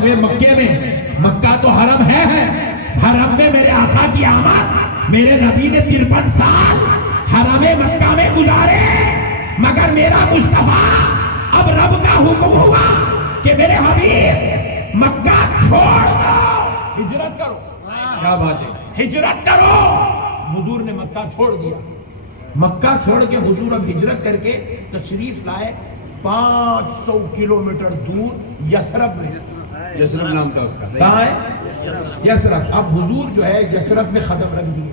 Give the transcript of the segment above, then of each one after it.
ہوئے مکے میں. مکہ تو حرم ہے. حرم میں میرے آقا کی آمد، میرے نبی نے 53 سال حرم مکہ میں گزارے، مگر میرا مصطفیٰ اب رب کا حکم ہوا کہ میرے حبیب مکہ چھوڑ دو، ہجرت کرو. کیا بات ہے، ہجرت کرو. حضور نے مکہ چھوڑ دیا. مکہ چھوڑ کے حضور اب ہجرت کر کے تشریف لائے 500 کلومیٹر دور یثرب میں. یثرب نام تھا اس کا. کہاں ہے؟ یثرب. اب حضور جو ہے یثرب میں قدم رکھ دیے.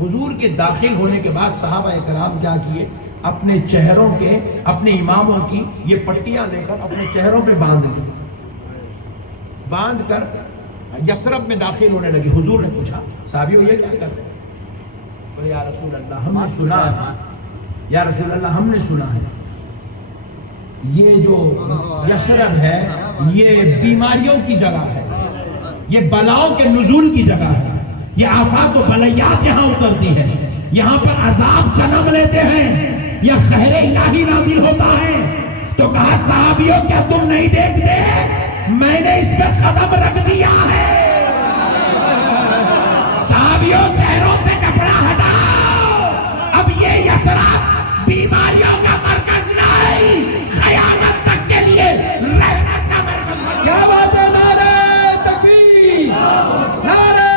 حضور کے داخل ہونے کے بعد صحابہ کرام کیا کیے، اپنے چہروں کے، اپنے اماموں کی یہ پٹیاں لے کر اپنے چہروں پہ باندھ لی. باندھ کر یثرب میں داخل ہونے لگے. حضور نے پوچھا صحابیوں یہ کیا کر رہے ہیں؟ بولے یا رسول اللہ ہم نے سنا ہے، یا رسول اللہ ہم نے سنا ہے یہ جو یثرب ہے یہ بیماریوں کی جگہ ہے، یہ بلاؤں کے نزول کی جگہ ہے، یہ آفات و بلیات یہاں اترتی ہے، یہاں پر عذاب جنم لیتے ہیں، یہ قہر الہی نازل ہوتا ہے. تو کہا صحابیوں کیا تم نہیں دیکھتے میں نے اس پہ قدم رکھ دیا ہے. صحابیوں چہروں سے کپڑا ہٹاؤ، اب یہ یثرب بیماریوں کا مرکز نہیں، قیامت تک کے لیے رحمت کا مرکز. کیا بات ہے، نعرہ تکبیر، نعرہ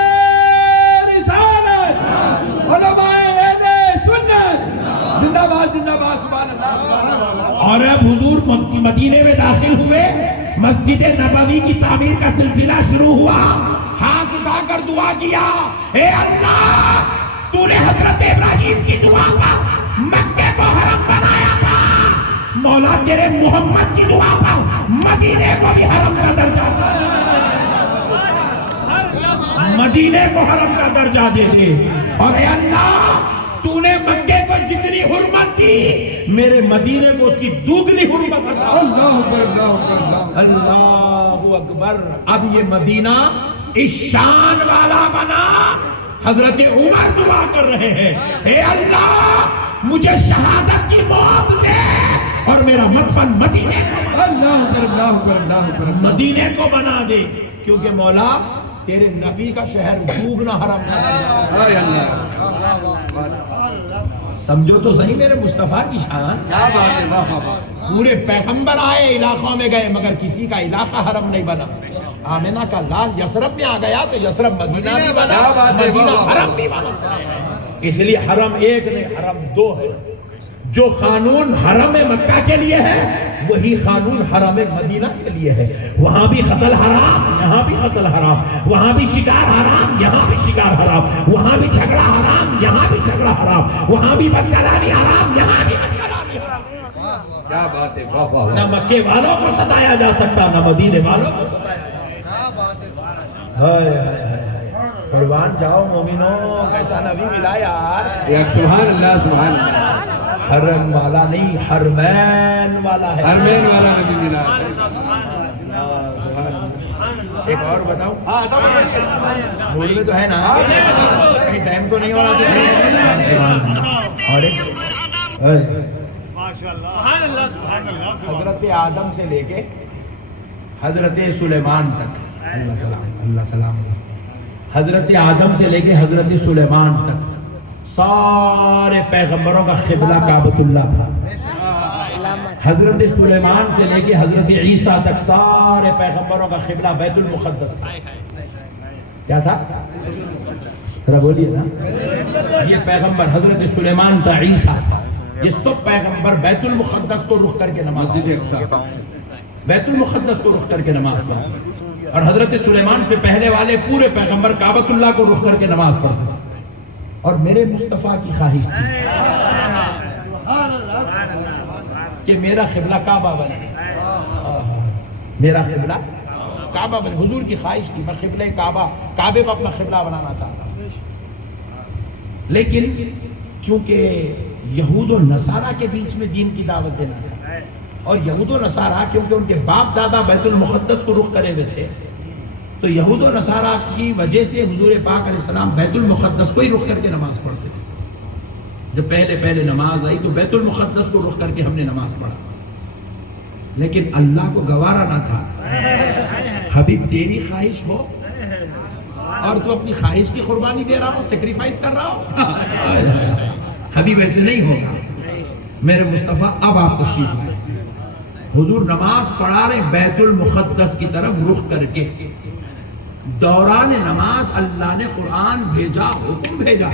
رسالت، علماء اہل سنت زندہ باد زندہ باد. سبحان اللہ. اور اب حضور مدینے میں داخل ہوئے، مسجد نبوی کی تعمیر کا سلسلہ شروع ہوا. ہاتھ اٹھا کر دعا کیا، اے اللہ تو نے حضرت ابراہیم کی دعا پر مکے کو حرم بنایا تھا، مولا تیرے محمد کی دعا پر مدینے کو بھی حرم کا درجہ دے، مدینے کو حرم کا درجہ دے دے. اور اے اللہ تو نے مکے کو جتنی حرمت دی میرے مدینے کو اس کی دوگنی حرمت عطا. اللہ اکبر، اللہ اکبر، اللہ اکبر. اب یہ مدینہ اس شان والا بنا. حضرت عمر دعا کر رہے ہیں، اے اللہ مجھے شہادت کی موت دے اور میرا مدفن مدینے کو، اللہ اکبر، اللہ اکبر، اللہ اکبر، مدینے کو بنا دے، کیونکہ مولا تیرے نبی کا شہر دوگنا حرم کا درجہ. اے اللہ. سمجھو تو صحیح میرے مصطفیٰ کی شان. کیا بات ہے، واہ واہ واہ. پورے پیغمبر آئے علاقوں میں گئے مگر کسی کا علاقہ حرم نہیں بنا. آمنہ کا لال یثرب میں آ گیا تو یثرب مدینہ بھی بنا، کیا بات ہے، مدینہ واہ واہ. حرم بھی بنا. اس لیے حرم ایک نہیں حرم دو ہے. جو قانون حرم مکہ کے لیے ہے وہی قانون حرم مدینہ کے لیے ہے. وہاں بھی قتل حرام، یہاں بھی قتل حرام. وہاں بھی شکار حرام، یہاں بھی شکار حرام. وہاں بھی جھگڑا حرام، یہاں بھی جھگڑا حرام. وہاں بھی بدکلامی حرام، یہاں بھی بدکلامی حرام. کیا بات ہے، واہ واہ نہ واہ. مکے والوں کو ستایا جا سکتا، نہ مدینے والوں کو ستایا جا سکتا. ہائے ہائے ہائے. قربان جاؤ مومنوں، کیسا نبی ملا یار. سبحان اللہ، سبحان اللہ. حرم والا نہیں، حرمین والا ہے. حرمین والا نبی ملا. ایک اور بتاؤں، موڈ میں تو ہے نا، کہیں ٹائم تو نہیں ہو رہا. اور ایک حضرت آدم سے لے کے حضرت سلیمان تک، اللہ سلام، اللہ سلام. حضرت آدم سے لے کے حضرت سلیمان تک سارے پیغمبروں کا قبلہ کعبۃ اللہ تھا. حضرت سلیمان سے لے کے حضرت عیسیٰ تک سارے پیغمبروں کا قبلہ بیت المقدس تھا. کیا تھا؟ ذرا بولیے نا. یہ پیغمبر حضرت سلیمان تھا، عیسیٰ تھا، یہ سب پیغمبر بیت المقدس کو رخ کر کے نماز پڑھتے تھے. بیت المقدس کو رخ کر کے نماز پڑھتے تھے. اور حضرت سلیمان سے پہلے والے پورے پیغمبر کعبۃ اللہ کو رخ کر کے نماز پڑھتے تھے. اور میرے مصطفیٰ کی خواہش تھی کہ میرا قبلہ کعبہ بنے، میرا قبلہ کعبہ بنے. حضور کی خواہش تھی میں قبلہ کعبہ، کعبے کو اپنا قبلہ بنانا چاہتا ہوں. لیکن کیونکہ یہود و نصارہ کے بیچ میں دین کی دعوت دینا تھا، اور یہود و نصارہ کیونکہ ان کے باپ دادا بیت المقدس کو رخ کرے ہوئے تھے، تو یہود و نصارہ کی وجہ سے حضور پاک علیہ السلام بیت المقدس کو ہی رخ کر کے نماز پڑھتے تھے. جب پہلے نماز آئی تو بیت المقدس کو رخ کر کے ہم نے نماز پڑھا. لیکن اللہ کو گوارا نہ تھا حبیب تیری خواہش ہو اور تو اپنی خواہش کی قربانی دے رہا ہو، سیکریفائس کر رہا ہو. حبیب ایسے نہیں ہوگا. میرے مصطفیٰ اب آپ تشریف لائیں. حضور نماز پڑھا رہے بیت المقدس کی طرف رخ کر کے. دوران نماز اللہ نے قرآن بھیجا، حکم بھیجا.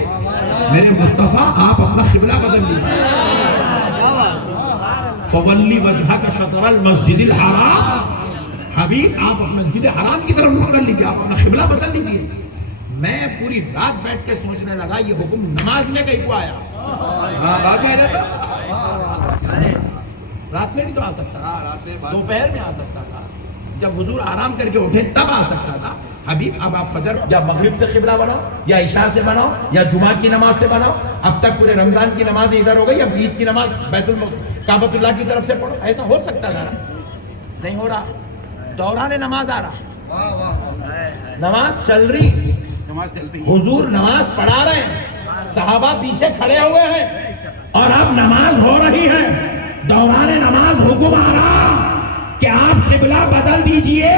میرے مصطفیٰ آپ اپنا قبلہ بدل لیجیے. فولی وجہک شطر المسجد الحرام. حبیب آپ مسجد حرام کی طرف رخ کر لیجیے، آپ اپنا قبلہ بدل لیجیے. میں پوری رات بیٹھ کے سوچنے لگا یہ حکم نماز میں کہیں کو آیا. رات میں رہتا، رات میں بھی تو آ سکتا تھا، دوپہر میں آ سکتا تھا، جب حضور آرام کر کے اٹھے تب آ سکتا تھا. حبیب اب آپ فجر یا مغرب سے قبلہ بناؤ یا عشاء سے بناؤ یا جمعہ کی نماز سے بناؤ. اب تک پورے رمضان کی نماز ادھر ہو گئی، اب عید کی نماز بیت کعبۃ اللہ کی طرف سے پڑھو. ایسا ہو سکتا تھا؟ نہیں ہو رہا. دوران نماز آ رہا، نماز چل رہی، حضور نماز پڑھا رہے ہیں، صحابہ پیچھے کھڑے ہوئے ہیں اور اب نماز ہو رہی ہے. دوران نماز حکم آ رہا کہ آپ قبلہ بدل دیجئے.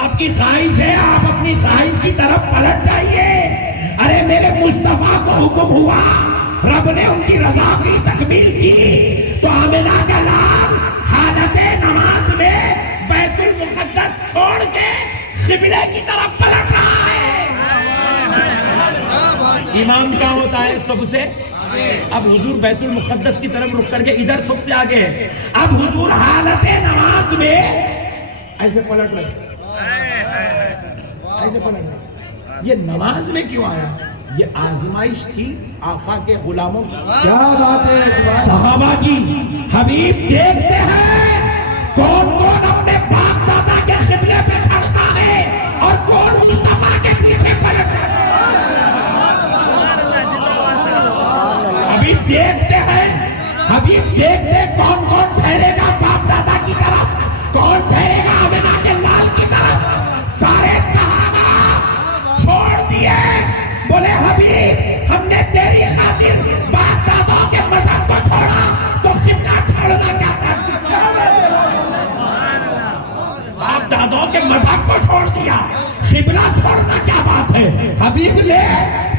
آپ کی خواہش ہے، آپ اپنی خواہش کی طرف پلٹ جائیے. ارے میرے مصطفیٰ کو حکم ہوا، رب نے ان کی رضا کی تکمیل کی تو آمنہ کا لال حالت نماز میں بیت المقدس چھوڑ کے قبلے کی طرف پلٹ رہا ہے. امام کہاں ہوتا ہے؟ سب سے. اب حضور بیت المقدس کی طرف رخ کر کے ادھر سب سے آگے ہے. اب حضور حالت نماز میں ایسے پلٹ رہے، ایسے پلٹ رہے. یہ نماز میں کیوں آیا؟ یہ آزمائش تھی آقا کے غلاموں کی. کیا بات ہے صحابہ کی. حبیب دیکھتے ہیں کون کون اپنے باپ دادا کے قبلے پہ کھڑتا ہے اور کون مصطفیٰ کے پیچھے پلٹتا ہے. حبیب دیکھتے ہیں، حبیب دیکھتے کون کون ٹھہرے گا باپ دادا کی طرف، کون ٹھہرے گا آمنہ کے لال کی طرف. سارے صحابہ چھوڑ دیے، بولے حبیب ہم نے تیری خاطر باپ دادا کے مذہب کو چھوڑا تو قبلہ چھوڑنا کیا تھا؟ باپ دادوں کے مذہب کو چھوڑ دیا، قبلہ چھوڑنا کیا بات ہے؟ حبیب لے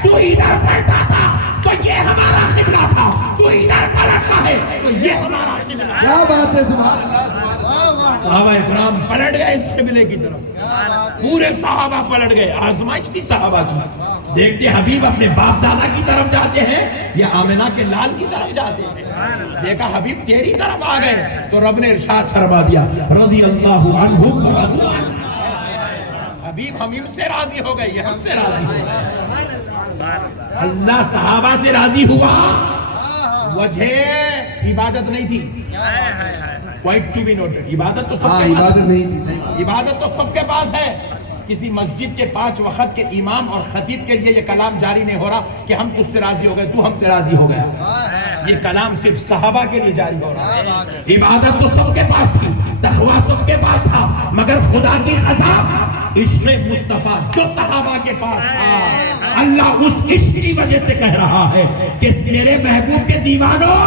تو ادھر پلٹا تھا تو یہ ہمارا قبلہ تھا، تو ادھر پلٹا ہے تو یہ ہمارا قبلہ ہے. کیا بات ہے سبحان اللہ. صحابہ اکرام پلٹ گئے اس قبلے کی طرف، پورے صحابہ پلٹ گئے. آزمائش تھی صحابہ کی. دیکھتے حبیب اپنے باپ دادا کی طرف جاتے ہیں یا آمنہ کے لال کی طرف جاتے ہیں. دیکھا حبیب تیری طرف آ گئے تو رب نے ارشاد فرما دیا رضی اللہ عنہم ورضوا عنہ. حبیب ہم سے راضی ہو گئے، یہ ہم سے راضی ہو گئے. اللہ صحابہ سے راضی ہوا. وجہ عبادت نہیں تھی، quite to be noted. عبادت تو سب کے پاس ہے، عبادت تو سب کے پاس ہے. کسی مسجد کے 5 وقت کے امام اور خطیب کے لیے یہ کلام جاری نہیں ہو رہا کہ ہم تجھ سے راضی ہو گئے، تو ہم سے راضی ہو گیا. یہ کلام صرف صحابہ کے لیے جاری ہو رہا ہے. عبادت تو سب کے پاس تھی، تقویٰ سب کے پاس تھا، مگر خدا کی قسم عشق مصطفیٰ جو صحابہ کے پاس تھا، اللہ اس عشق کی وجہ سے کہہ رہا ہے کہ میرے محبوب کے دیوانوں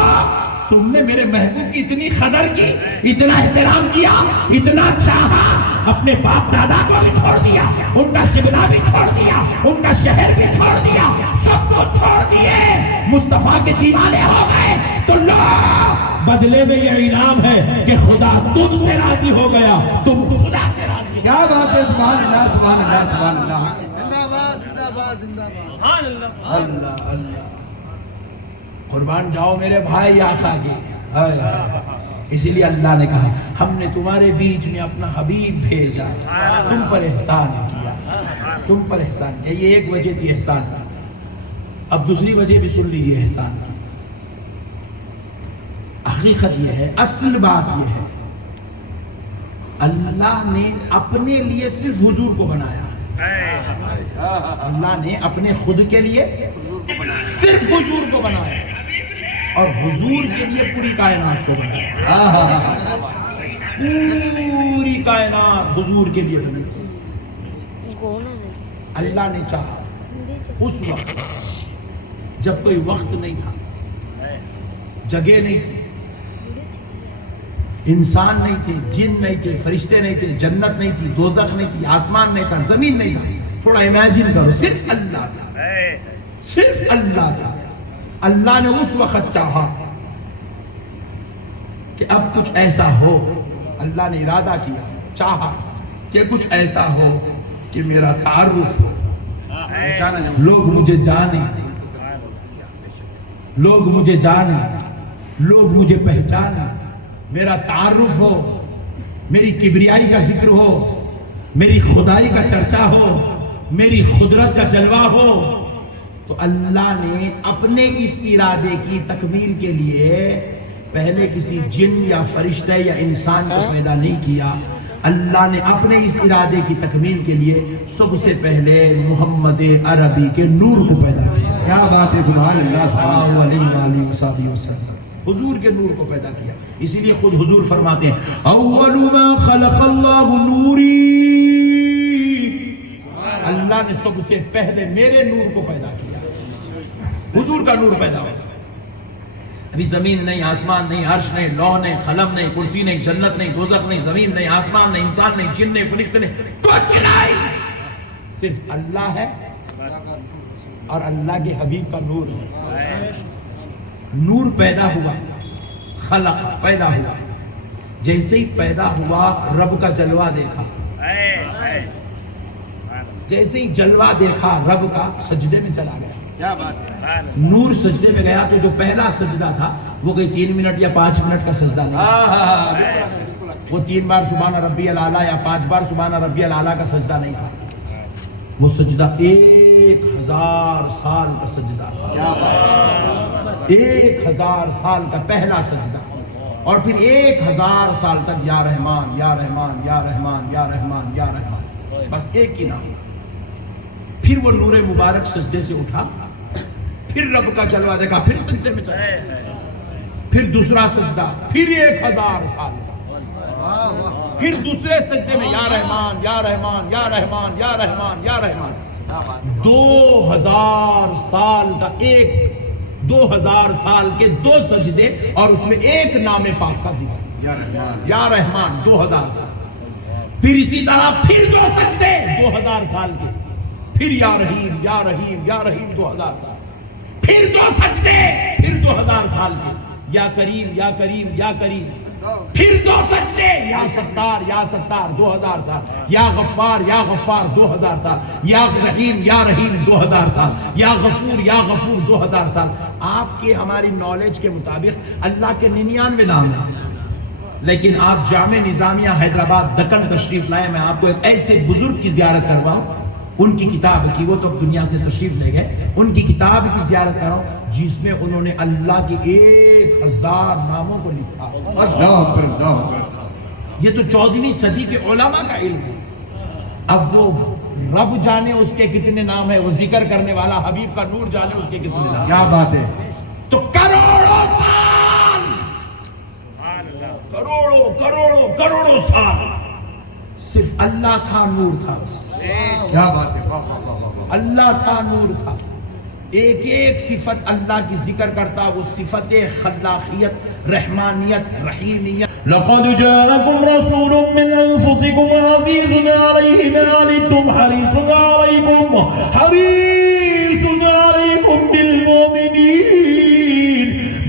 تم نے میرے محبوب کی اتنی قدر کی، اتنا احترام کیا، اتنا چاہا، اپنے باپ دادا کو بھی چھوڑ دیا، ان کا قبلہ بھی چھوڑ دیا، ان کا شہر بھی چھوڑ دیا، سب کو چھوڑ دیے، مصطفیٰ کے دیوانے ہو گئے. تو لو بدلے میں یہ انعام ہے کہ خدا تم سے راضی ہو گیا، تم خدا سے راضی. کیا بات ہے سبحان اللہ سبحان اللہ سبحان اللہ. اللہ اللہ قربان جاؤ میرے بھائی آقا کے. اسی لیے اللہ نے کہا ہم نے تمہارے بیچ میں اپنا حبیب بھیجا، تم پر احسان کیا، تم پر احسان کیا. یہ ایک وجہ تھی احسان کی. اب دوسری وجہ بھی سن لیجیے احسان کی. حقیقت یہ ہے، اصل بات یہ ہے، اللہ نے اپنے لیے صرف حضور کو بنایا. اللہ نے اپنے خود کے لیے صرف حضور کو بنایا اور حضور کے لیے پوری کائنات کو بنایا. پوری کائنات حضور کے لیے بنی. اللہ نے چاہا اس وقت جب کوئی وقت نہیں تھا، جگہ نہیں تھی، انسان نہیں تھے، جن نہیں تھے، فرشتے نہیں تھے، جنت نہیں تھی، دوزخ نہیں تھی، آسمان نہیں تھا، زمین نہیں تھا. تھوڑا امیجن کرو، صرف اللہ تھا، صرف اللہ تھا. اللہ نے اس وقت چاہا کہ اب کچھ ایسا ہو، اللہ نے ارادہ کیا، چاہا کہ کچھ ایسا ہو کہ میرا تعارف ہو، لوگ مجھے جانیں، لوگ مجھے جانیں، لوگ مجھے پہچانیں، میرا تعارف ہو، میری کبریائی کا ذکر ہو، میری خدائی کا چرچا ہو، میری قدرت کا جلوہ ہو. تو اللہ نے اپنے اس ارادے کی تکمیل کے لیے پہلے کسی جن یا فرشتے یا انسان کو پیدا نہیں کیا. اللہ نے اپنے اس ارادے کی تکمیل کے لیے سب سے پہلے محمد عربی کے نور کو پیدا کیا. کیا بات ہے، سبحان اللہ. صلی اللہ علیہ وسلم حضور کے نور کو پیدا کیا. اسی لیے خود حضور فرماتے ہیں اول ما خلق اللہ نوری، اللہ نے سب سے پہلے میرے نور کو پیدا کیا. حضور کا نور پیدا ہوا. ابھی زمین نہیں، آسمان نہیں، عرش نہیں، لوح نہیں، قلم نہیں، کرسی نہیں، جنت نہیں، دوزخ نہیں، زمین نہیں، آسمان نہیں، انسان نہیں، جن نہیں، فرشتے نہیں، کچھ نہیں. صرف اللہ ہے اور اللہ کے حبیب کا نور ہے. نور پیدا ہوا، خلق پیدا ہوا. جیسے ہی پیدا ہوا رب کا جلوہ دیکھا، جیسے ہی جلوہ دیکھا رب کا سجدے میں چلا گیا. کیا بات ہے. نور سجدے میں گیا تو جو پہلا سجدہ تھا وہ کوئی 3 منٹ یا 5 منٹ کا سجدہ نہیں، وہ 3 بار سبحان ربی الاعلیٰ یا 5 بار سبحان ربی الاعلیٰ کا سجدہ نہیں تھا. وہ سجدہ 1000 سال کا سجدہ، 1000 سال کا پہلا سجدہ. اور پھر 1000 سال تک یا رحمان یا رحمان یا رحمان یا رحمان یا رحمان، بس ایک ہی نام. پھر وہ نور مبارک سجدے سے اٹھا، پھر رب کا جلوہ دیکھا، پھر سجدے میں چلا، پھر دوسرا سجدہ، پھر 1000 سال کا، پھر دوسرے سجدے میں یا رحمان یا رحمان یا رحمان یا رحمان یا رحمان. 2000 سال کا 2000 سال کے 2 سجدے اور اس میں ایک نام پاک کا ذکر یا رحمان 2000 سال. پھر اسی طرح پھر 2 سجدے 2000 سال کے، پھر یا رحیم یا رحیم یا رحیم 2000 سال، پھر 2 سجدے، پھر 2000 سال کے یا کریم یا کریم یا کریم، پھر 2 سجدے یا ستار یا ستار 2000 سال، یا غفار یا غفار 2000 سال، یا رحیم یا رحیم 2000 سال، یا غفور یا غفور 2000 سال. آپ کے ہماری نالج کے مطابق اللہ کے 99 نام ہیں، لیکن آپ جامع نظامیہ حیدرآباد دکن تشریف لائے. میں آپ کو ایک ایسے بزرگ کی زیارت کرواؤں، ان کی کتاب کی، وہ تو دنیا سے تشریف لے گئے، ان کی کتاب کی زیارت کرو جس میں انہوں نے اللہ کے 1000 ناموں کو لکھا. یہ تو 14ویں صدی کے علماء کا علم ہے. اب وہ رب جانے اس کے کتنے نام ہیں، وہ ذکر کرنے والا حبیب کا نور جانے اس کے کتنے نام. کیا بات ہے. تو کروڑوں سال، کروڑوں کروڑوں کروڑوں سال صرف اللہ تھا، نور تھا. کیا بات ہے. اللہ تھا، نور تھا. ایک ایک صفت اللہ کی ذکر کرتا، وہ صفت خلاقیت، رحمانیت، رحیمیت. لقد جاءكم رسول من أنفسكم عزيز عليه ما عنتم حريص عليكم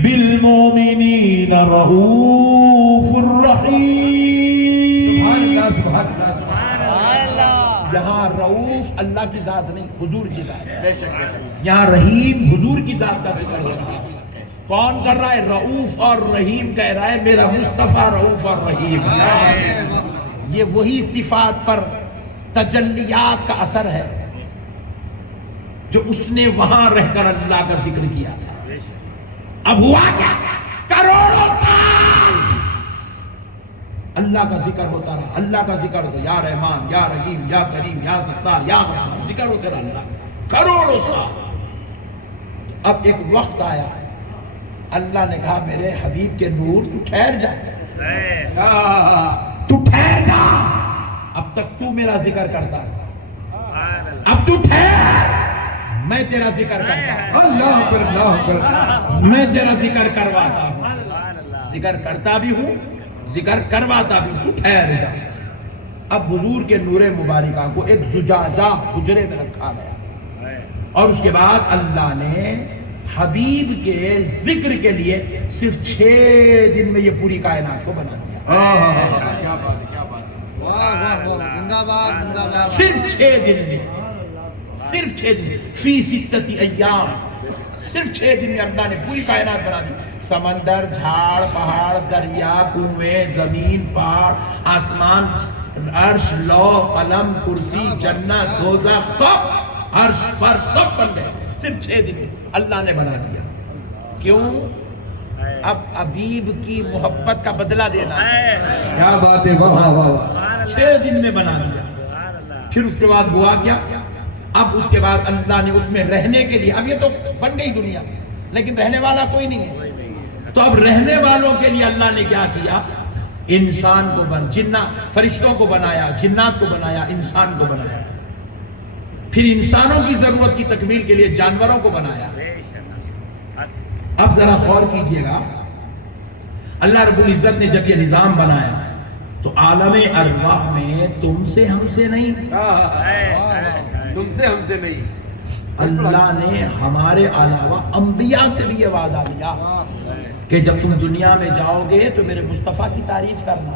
بالمؤمنين رؤوف رحيم. یہاں رؤوف اللہ کی ذات نہیں، حضور کی ذات ہے. یہاں رحیم حضور کی ذات کا ذکر ہو رہا ہے. کون کر رہا ہے؟ رؤوف اور رحیم کہہ رہا ہے میرا مصطفیٰ رؤوف اور رحیم. یہ وہی صفات پر تجلیات کا اثر ہے جو اس نے وہاں رہ کر اللہ کا ذکر کیا تھا. اب ہوا کیا؟ کروڑوں سال اللہ کا ذکر ہوتا رہا، اللہ کا ذکر ہوتا، یا رحمان یا رحیم یا کریم یا ستار یا غفار، ذکر ہوتا رہا اللہ کروڑوں سال. اب ایک وقت آیا، اللہ نے کہا میرے حبیب کے نور تو ٹھہر جا، تو ٹھہر جا، اب تک تو میرا ذکر کرتا ہے، اب تو ٹھہر، میں تیرا ذکر کرتا ہوں. اللہ اکبر، اللہ اکبر. میں تیرا ذکر کرواتا ہوں، ذکر کرتا بھی ہوں، ذکر کرواتا بھی تو ٹھہر جا۔ اب حضور کے نور مبارکہ کو ایک زجاجہ حجرے میں رکھا گیا اور اس کے بعد اللہ نے حبیب کے ذکر کے لیے صرف 6 دن میں یہ پوری کائنات کو بنا دیا۔ کیا بات ہے، کیا بات ہے، واہ واہ واہ، زندہ باد زندہ باد۔ صرف 6 دن میں، صرف 6 دن، فی 6 ایام، صرف 6 دن میں اللہ نے پوری کائنات بنا دی۔ سمندر، جھاڑ، پہاڑ، دریا، کنویں، زمین، پہاڑ، آسمان، عرش، لوح، قلم، کرسی، جنت، دوزخ، سب عرش فرش سب بن گئے صرف 6 دن میں اللہ نے بنا دیا۔ کیوں؟ اب حبیب کی محبت کا بدلہ دینا ہے۔ کیا بات ہے، واہ واہ واہ۔ 6 دن میں بنا دیا۔ پھر اس کے بعد ہوا کیا؟ اب اس کے بعد اللہ نے اس میں رہنے کے لیے، اب یہ تو بن گئی دنیا لیکن رہنے والا کوئی نہیں ہے، تو اب رہنے والوں کے لیے اللہ نے کیا کیا؟ انسان کو فرشتوں کو بنایا، جنات کو بنایا، انسان کو بنایا۔ پھر انسانوں کی ضرورت کی تکمیل کے لیے جانوروں کو بنایا۔ اب ذرا غور کیجئے گا، اللہ رب العزت نے جب یہ نظام بنایا تو عالم ارواح میں تم سے ہم سے نہیں، تم سے ہم سے نہیں، اللہ نے ہمارے علاوہ انبیاء سے بھی یہ وعدہ لیا کہ جب تم دنیا میں جاؤ گے تو میرے مصطفیٰ کی تعریف کرنا،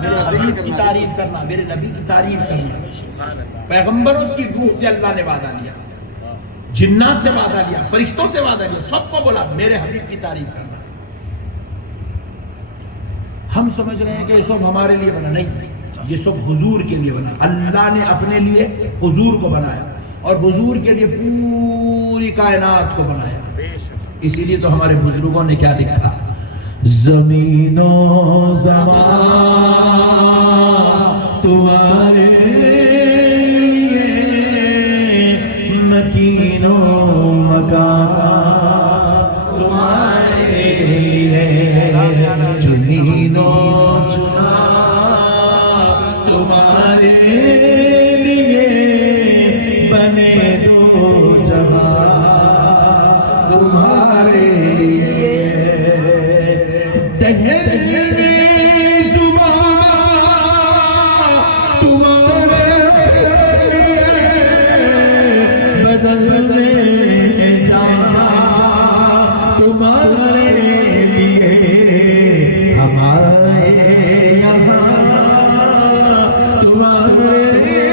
میرے حبیب کی تعریف کرنا، میرے نبی کی تعریف کرنا۔ پیغمبروں کی روح سے اللہ نے وعدہ لیا، جنات سے وعدہ لیا، فرشتوں سے وعدہ لیا، سب کو بولا میرے حبیب کی تعریف کرنا۔ ہم سمجھ رہے ہیں کہ یہ سب ہمارے لیے بنا، نہیں، یہ سب حضور کے لیے بنا۔ اللہ نے اپنے لیے حضور کو بنایا اور حضور کے لیے پوری کائنات کو بنایا۔ اسی لیے تو ہمارے بزرگوں نے کیا لکھا؟ زمین و زمان تمہارے لیے، مکین و مکان تمہارے لیے، زمین و چنا تمہارے لیے، بنے دو جہاں تمہارے لیے، دہر میں زبان تمہارے لیے، بدل میں جان تمہارے لیے، ہمارے یہاں تمہارے لیے،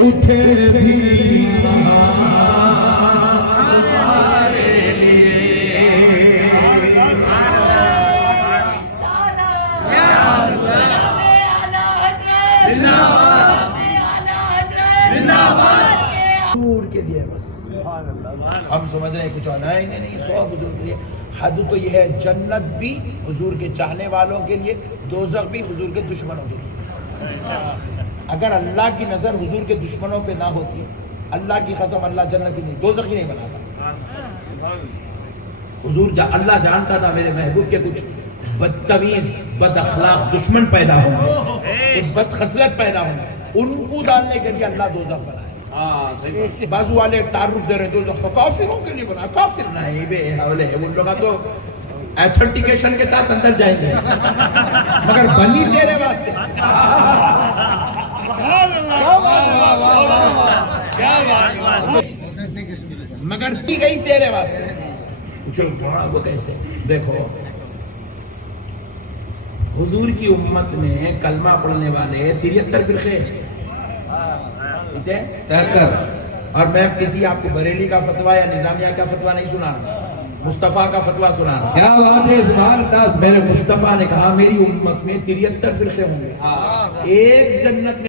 اٹھے بھی کے لیے بس ہم سمجھ رہے ہیں کچھ اور نہیں، سو حضور کے لیے۔ حد تو یہ ہے جنت بھی حضور کے چاہنے والوں کے لیے، دوزخ بھی حضور کے دشمنوں کے لیے۔ اگر اللہ کی نظر حضور کے دشمنوں پہ نہ ہوتی، اللہ کی قسم اللہ جنت ہی نہیں، دوزخ ہی نہیں بناتا۔ حضور اللہ جانتا تھا میرے محبوب کے کچھ بدتمیز، بد اخلاق دشمن پیدا ہوں گے، کچھ بد خصلت پیدا ہوں گے، ان کو ڈالنے کے لیے اللہ دوزخ بنایا۔ بازو والے تعارف دے رہے دوزخ کو کافروں کے لیے بنا، کافر نہیں بے حولے، ان لوگ تو ایتھنٹیکیشن کے ساتھ اندر جائیں گے مگر بنی تیرے واسطے، مگر کی گئی تیرے واسطے۔ وہ کیسے؟ دیکھو حضور کی امت میں کلمہ پڑھنے والے 73 فرقے، اور میں کسی آپ کو بریلی کا فتویٰ یا نظامیہ کا فتویٰ نہیں سنا رہا، مصطفیٰ کا فتویٰ سنا رہا۔ کیا بات ہے، سبحان اللہ۔ میرے مصطفیٰ نے کہا میری امت میں 73 فرقے ہوں گے، ایک جنت میں